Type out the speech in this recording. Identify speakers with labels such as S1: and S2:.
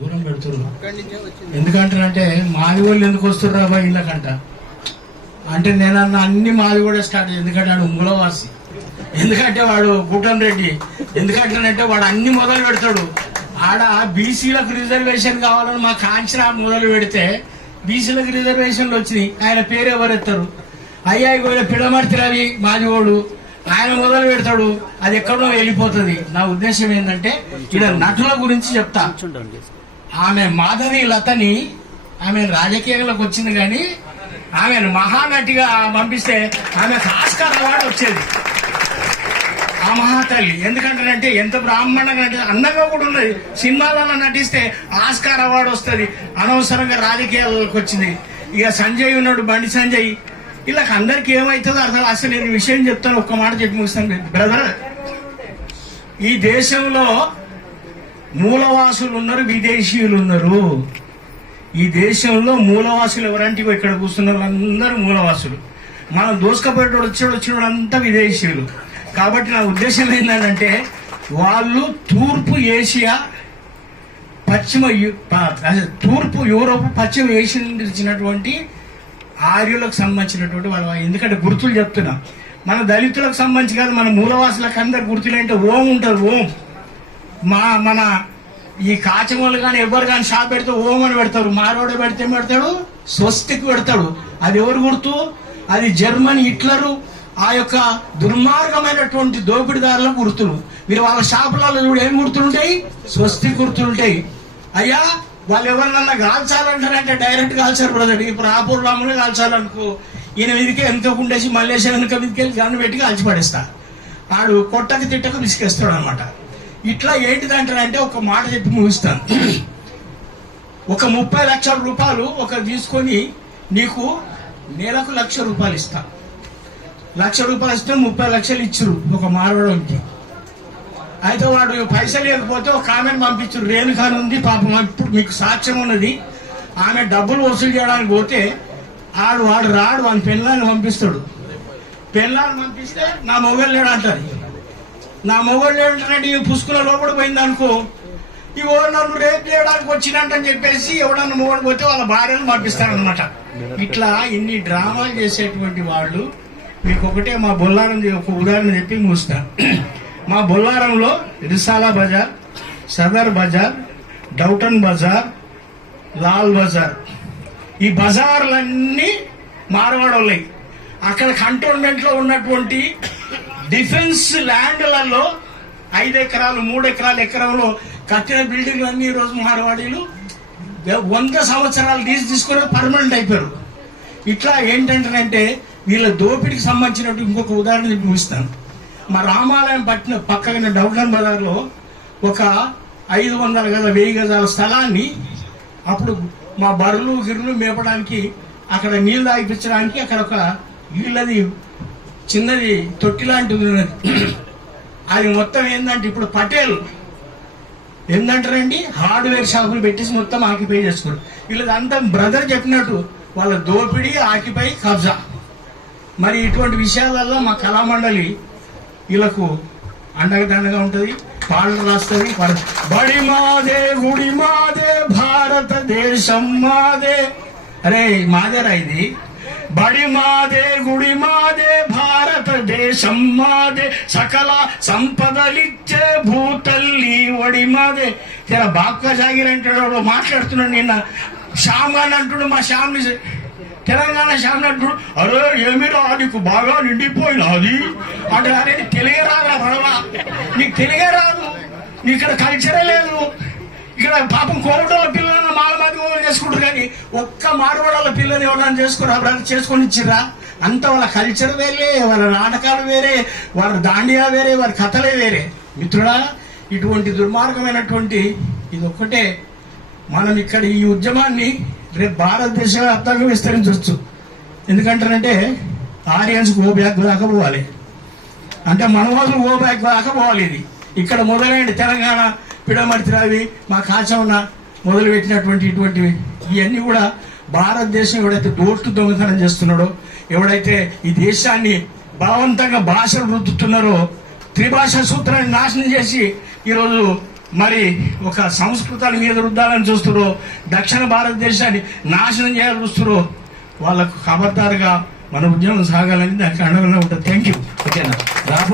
S1: దూరం పెడుతున్నారు ఎందుకంటారంటే మాది వాళ్ళు ఎందుకు వస్తుర్రా బా ఇళ్ళకంట? అంటే నేనన్న అన్ని మాది కూడా స్టార్ట్ ఎందుకంటే వాడు మూలవాసి. ఎందుకంటే వాడు కూటం రెడ్డి. ఎందుకంటానంటే వాడు అన్ని మొదలు పెడతాడు. ఆడ బీసీలకు రిజర్వేషన్ కావాలని మా కాంచనా మొదలు పెడితే బీసీలకు రిజర్వేషన్లు వచ్చినాయి. ఆయన పేరు ఎవరెత్తారు? అయ్యా ఇగో పిడమర్తి రవి మాదిగోడు ఆయన మొదలు పెడతాడు. అది ఎక్కడో వెళ్ళిపోతుంది. నా ఉద్దేశం ఏంటంటే ఇలా నటుల గురించి చెప్తా. ఆమె మాధవి లతని ఆమె రాజకీయంలోకి వచ్చింది కానీ ఆమెను మహానటిగా పంపిస్తే ఆమెకు ఆస్కార్ అవార్డు వచ్చేది. ఆ మహాతల్లి. ఎందుకంటారంటే ఎంత బ్రాహ్మణంగా నటి అందంగా కూడా ఉన్నది. సినిమాలలో నటిస్తే ఆస్కార్ అవార్డు వస్తుంది. అనవసరంగా రాజకీయాలకు వచ్చింది. ఇక సంజయ్ ఉన్నాడు బండి సంజయ్. ఇలా అందరికి ఏమవుతుందో అర్థం అసలు నేను విషయం చెప్తాను ఒక్క మాట చెప్పి ముగిస్తాను. బ్రదర్ ఈ దేశంలో మూలవాసులు ఉన్నారు విదేశీయులు ఉన్నారు ఈ దేశంలో మూలవాసులు ఎవరంటే ఇక్కడ కూర్చున్న వాళ్ళందరూ మూలవాసులు. మనం దోసుకపోయేటోడు వచ్చాడు వచ్చినోడు అంతా విదేశీయులు. కాబట్టి నా ఉద్దేశం ఏంటంటే వాళ్ళు తూర్పు ఏషియా పశ్చిమ తూర్పు యూరోప్ పశ్చిమ ఏషియా నుండి వచ్చినటువంటి ఆర్యులకు సంబంధించినటువంటి వాళ్ళ ఎందుకంటే గుర్తులు చెప్తున్నా. మన దళితులకు సంబంధించి కాదు మన మూలవాసులకు అందరు గుర్తులు అంటే ఓం ఉంటుంది ఓం. మా మన ఈ కాచమూలు కానీ ఎవరు కానీ షాప్ పెడితే ఓమని పెడతారు మారోడు పెడితే పెడతాడు? స్వస్తికి పెడతాడు. అది ఎవరు గుర్తు? అది జర్మనీ హిట్లరు. ఆ యొక్క దుర్మార్గమైనటువంటి దోపిడిదారుల గుర్తులు. మీరు వాళ్ళ షాపులలో చూడు ఏం గుర్తులుంటాయి స్వస్తి గుర్తులుంటాయి అయ్యా వాళ్ళు ఎవరినన్నా కాల్చాలంటారంటే డైరెక్ట్ కాల్చారు బ్రదర్. ఇప్పుడు ఆపూర్ రాముని కాల్చాలనుకో ఈయన మీదకి వెనుక ఉండేసి మల్లేశ్వర వెనుక మీదకి వెళ్ళి గన్ను పెట్టి కాల్చి పడేస్తా. ఆడు తిట్టకు తిట్టక విసికేస్తాడు అనమాట ఇట్లా ఏంటిదంటారంటే ఒక మాట చెప్పి ముగిస్తాను. ఒక ముప్పై లక్షల రూపాయలు ఒక తీసుకొని నీకు నెలకు లక్ష రూపాయలు ఇస్తా. లక్ష రూపాయలు ఇస్తే ముప్పై లక్షలు ఇచ్చురు ఒక మారవడానికి. అయితే వాడు పైసలు లేకపోతే ఒక ఆమెను పంపించారు. రేణుకాన్ ఉంది పాపం ఇప్పుడు మీకు సాక్ష్యం ఉన్నది. ఆమె డబ్బులు వసూలు చేయడానికి పోతే ఆడు వాడు రాడు వాని పెళ్ళాన్ని పంపిస్తాడు. పెళ్ళాన్ని పంపిస్తే నా మొగలు లేడు అంటారు నా మొగోళ్ళు ఏంటంటే ఈ పుష్కుల లోపల పోయింది అనుకో. ఇవో నన్ను రేపు చేయడానికి వచ్చినట్టని చెప్పేసి ఎవడన్నా మొగడు పోతే వాళ్ళ భార్యను పంపిస్తారనమాట ఇట్లా ఇన్ని డ్రామాలు చేసేటువంటి వాళ్ళు మీకు ఒకటే మా బొల్లారం ఒక ఉదాహరణ చెప్పి మూస్తా మా బొల్లారంలో రిసాలా బజార్ సదర్ బజార్ డౌటన్ బజార్ లాల్ బజార్. ఈ బజార్లన్నీ మార్వాడోళ్ళయి. అక్కడ కంటోన్మెంట్లో ఉన్నటువంటి డిఫెన్స్ ల్యాండ్లలో ఐదు ఎకరాలు మూడు ఎకరాలు ఎకరంలో కట్టిన బిల్డింగ్లు అన్ని రోజు మార్వాడీలు. వంద సంవత్సరాలు లీజ్ తీసుకుని పర్మనెంట్ అయిపోయారు. ఇట్లా ఏంటంటే వీళ్ళ దోపిడికి సంబంధించినట్టు ఇంకొక ఉదాహరణ చూపిస్తాను మా రామాలయం పట్టిన పక్కన డౌన్ బజార్లో ఒక ఐదు వందల గజ వెయ్యి గజాల స్థలాన్ని అప్పుడు మా బర్రెలు గిర్రెలు మేపడానికి అక్కడ నీళ్ళు తాగిపించడానికి అక్కడ ఒక వీళ్ళది చిన్నది తొట్టి లాంటిది ఉన్నది. అది మొత్తం ఏంటంటే ఇప్పుడు పటేల్. ఏంటంటారండి హార్డ్వేర్ షాపులు పెట్టేసి మొత్తం ఆక్యుపై చేసుకోరు. వీళ్ళది అంతా బ్రదర్ చెప్పినట్టు వాళ్ళ దోపిడీ ఆకిపై కబ్జా. మరి ఇటువంటి విషయాలలో మా కళామండలి వీళ్ళకు అండగదండగా ఉంటుంది. పాటలు రాస్తుంది బడి మాదే గుడి మాదే భారతదేశం మాదే. అరే మాదేరా ఇది? బడి మాదే గుడి మాదే భారతదేశం సకల సంపదలిచ్చే భూతల్లి ఒడిమాదే జర బాక్క జాగిర్ అంటాడు వాడు మాట్లాడుతున్నాడు నిన్న శ్యామ్ అని అంటుడు మా శ్యామ్ని తెలంగాణ శ్యామ్ అంటుడు అరే ఏమిరా నీకు బాగా నిండిపోయినది అంటే అరే నీకు పడవా నీకు తెలియరాదు రాదు ఇక్కడ కల్చరే లేదు ఇక్కడ పాపం కోవిడోళ్ళ పిల్లలను మాలమాది చేసుకుంటారు కానీ ఒక్క మాడవాళ్ళ పిల్లని ఎవరైనా చేసుకుని అప్పుడు చేసుకొని ఇచ్చిరా అంత వాళ్ళ కల్చర్ వేరే వాళ్ళ నాటకాలు వేరే వాళ్ళ దాండియా వేరే వాళ్ళ కథలే వేరే. మిత్రుడా ఇటువంటి దుర్మార్గమైనటువంటి ఇది ఒక్కటే మనం ఇక్కడ ఈ ఉద్యమాన్ని రేపు భారతదేశ వ్యాప్తంగా విస్తరించవచ్చు. ఎందుకంటారంటే ఆడియన్స్ గో బ్యాక్ దాకా పోవాలి. అంటే మనవాళ్ళు గో బ్యాక్ దాకా పోవాలి ఇది. ఇక్కడ మొదలైన తెలంగాణ పిడమర్తి రావి మా కాచవన మొదలు పెట్టినటువంటి ఇటువంటివి. ఇవన్నీ కూడా భారతదేశం ఎవడైతే దోట్లు దొంగతనం చేస్తున్నాడో ఎవడైతే ఈ దేశాన్ని బలవంతంగా భాషలు రుద్దుతున్నారో త్రిభాష సూత్రాన్ని నాశనం చేసి ఈరోజు మరి ఒక సంస్కృతాన్ని మీద రుద్దాలని చూస్తురో దక్షిణ భారతదేశాన్ని నాశనం చేయాలని చూస్తురో వాళ్ళకు ఖబర్దారుగా మన ఉద్యమం సాగాలని దానికి అండగా ఉంటుంది థ్యాంక్ యూ
S2: ఓకేనా